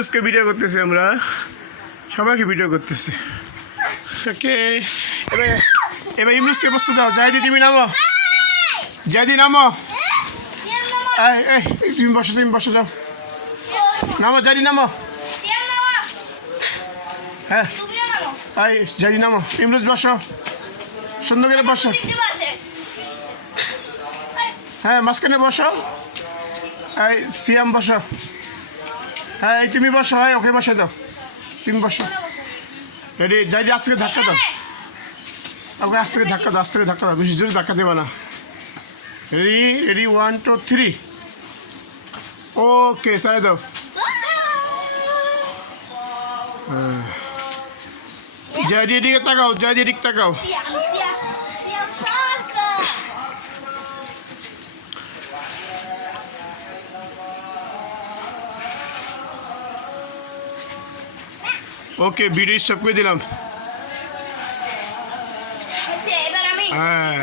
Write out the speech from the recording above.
ইমরুজকে video করতেছি, আমরা সবাইকে ভিডিও করতেছি। ওকে, এবার ইমরুজকে বসতে দাও। জাইদি তুমি নামো, জাইদি নামো। এই তুমি বসে যাও। নামো জাইদি, নামো। হ্যাঁ এই জাইদি নামো। ইমরুজ বসো, সুন্দর করে বসো। হ্যাঁ মাঝখানে বসো। এই সিয়াম বসো। হ্যাঁ এই তুমি বসো। হয় ওকে বসে দাও, তুমি বসো। রেডি? জাইদি আজ থেকে ধাক্কা দাও, ওকে আজ থেকে ধাক্কা দাও, আজ থেকে ধাক্কা দাও, বেশি জোরে ধাক্কা দেবে না। রেডি? রেডি 1 2 3। ওকে সারে দাও। জাইদি এদিকে তাকাও, জাইদি এদিকে তাকাও। ওকে ভিডিও স্টপ করে দিলাম। হ্যাঁ